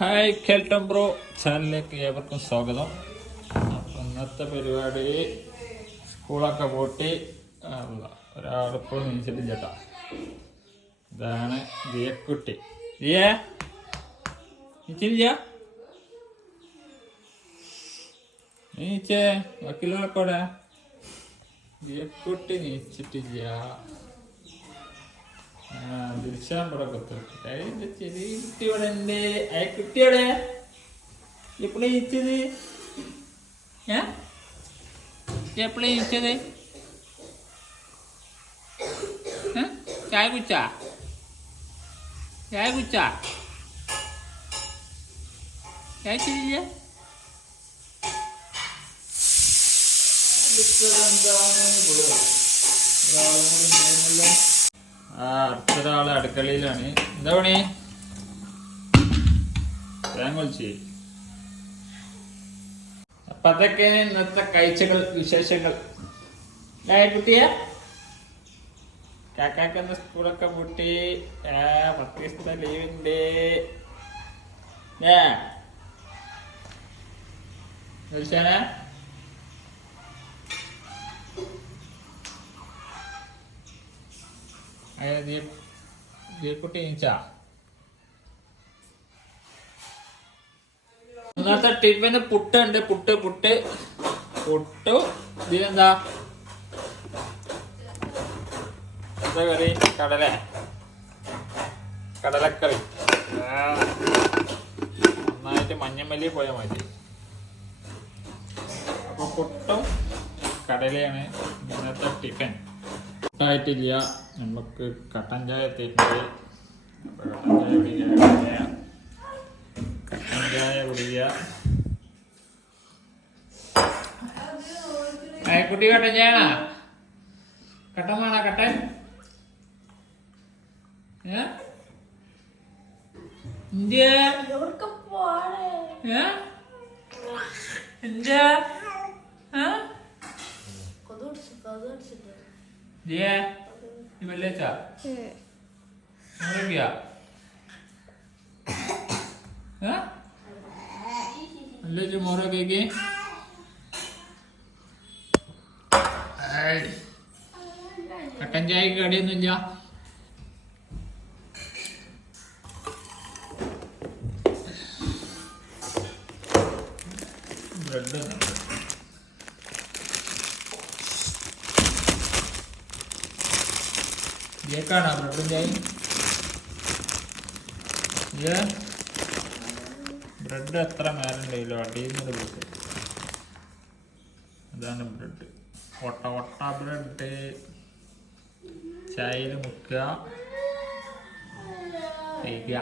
Hi കേൾട്ടം bro ചാനലിലേക്ക് ഏവർക്കും സ്വാഗതം. അപ്പം ഇന്നത്തെ പരിപാടി സ്കൂളൊക്കെ പൂട്ടി ഒരാളിപ്പോൾ നീച്ചിട്ടില്ല ചേട്ടാ. ഇതാണ് ദിയക്കുട്ടി. ദിയ നീച്ചില്ല, നീച്ചേ വക്കീലൊക്കെ ദിയക്കുട്ടി നീച്ചിട്ടില്ല. ചെറിയ കുട്ടി ഇവിടെ ഉണ്ട്. കുട്ടിയോടെ എപ്പോഴാ നീച്ചത്? എപ്പോഴാ നീച്ചത്? ചായ കുടിച്ചാ? ചായ കുടിച്ചാ? ചായച്ചില്ല? അടുത്തൊരാള് അടുക്കളയിലാണ്. എന്താ പണി? തേങ്ങ ഒളിച്ച്. അപ്പൊ അതൊക്കെയാണ് ഇന്നത്തെ കാഴ്ചകൾ, വിശേഷങ്ങൾ. കുട്ടിയെ കാക്കാക്കുന്ന സ്കൂളൊക്കെ പൂട്ടി. 10 ദിവസത്തെ ലീവിന്റെ കുട്ടി നീച്ചാ. ഇന്നത്തെ ടിഫിന് പുട്ടുണ്ട്. പുട്ട് ഇതിനെന്താ എന്താ കറി? കടലക്കറി. നന്നായിട്ട് മഞ്ഞമല്ലി പോയാൽ മതി. അപ്പൊ പുട്ടും കടലയാണ് ഇന്നത്തെ ടിഫിൻ. പുട്ടായിട്ടില്ല, നമുക്ക് കട്ടൻ ചായ എത്തിയിട്ടുണ്ട്. കട്ടൻ ചായ കുടിക്കുക. കുട്ടി കട്ടൻ ചായ കട്ടൻ വേണോ? കട്ടൻ മോറ കേക്ക് കട്ടൻ ചായക്ക് കടിയൊന്നുമില്ല. ബ്രെഡ് കേക്കാണോ? ബ്രെഡും ചായയും. ബ്രെഡ് എത്ര മേലുണ്ടെങ്കിലോ അടിയിൽ നിന്ന് കിട്ടും. അതാണ് ബ്രെഡ്. ഒട്ട ബ്രെഡ് ചായയിൽ മുക്കുക, കഴിക്കുക.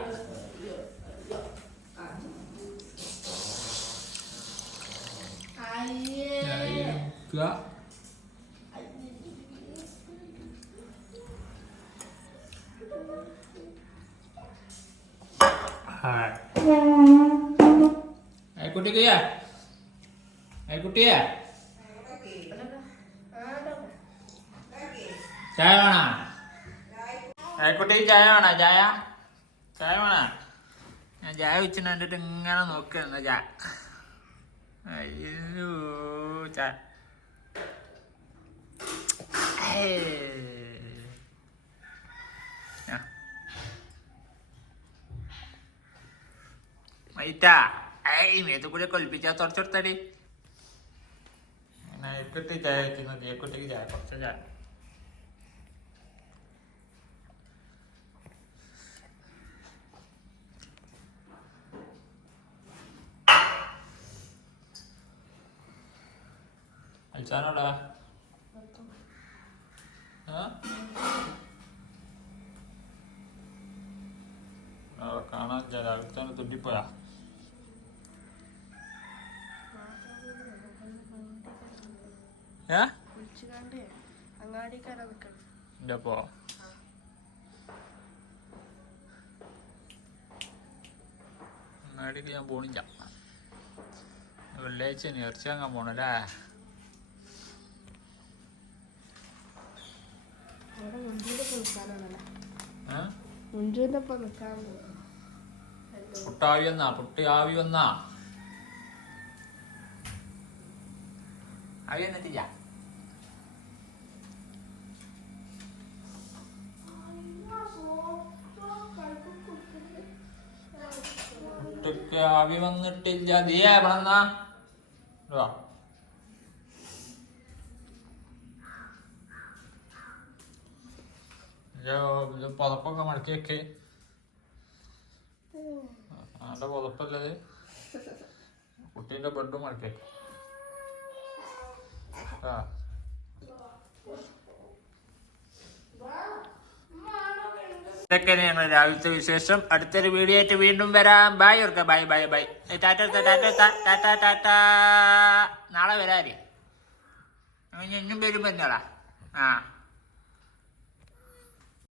ചായയിൽ മുക്കുക. കുട്ടിയെ ചായ വേണോ? കുട്ടിക്ക് ചായ വേണോ? ചായ വേണോ? ഞാൻ ചായ വെച്ചിട്ട് കണ്ടിട്ട് ഇങ്ങനെ നോക്കുന്ന ചായ. അയ്യോ ചായ മൈറ്റാ മേത്ത് കൂടെ കൊലിപ്പിച്ചാ തുടച്ചെടുത്തടി. കുട്ടി ചായ വെക്കുന്നത് കുട്ടിക്ക് ചായ കുറച്ച് ചായ. അൽച്ചാനോടാ കാണാൻ അൽച്ചാൻ തുട്ടിപ്പോയാ. അങ്ങാടിക്ക് ഞാൻ പോണില്ല. വെള്ളിയാഴ്ച ഇറച്ചി വാങ്ങാൻ പോണല്ലേ. പുട്ടാവി വന്നാ പുട്ടി ആവി വന്നാ ആവി വന്നിട്ടില്ല. പുട്ടൊക്കെ ആവി വന്നിട്ടില്ല. നീ എവിടെന്നാ പുതപ്പൊക്കെ മടക്കി വെക്ക്. ആരുടെ പുതപ്പല്ലത്? കുട്ടീൻ്റെ ബെഡും മടക്കി വെക്ക്. ഇതൊക്കെയാണ് ഞങ്ങൾ രാവിലത്തെ വിശേഷം. അടുത്തൊരു വീഡിയോ ആയിട്ട് വീണ്ടും വരാം. ബൈ ഓർക്ക. Bye bye bye. Tata tata tata tata. നാളെ വരാല്ലേ? ഇന്നും വരും പറഞ്ഞോളാ. ആ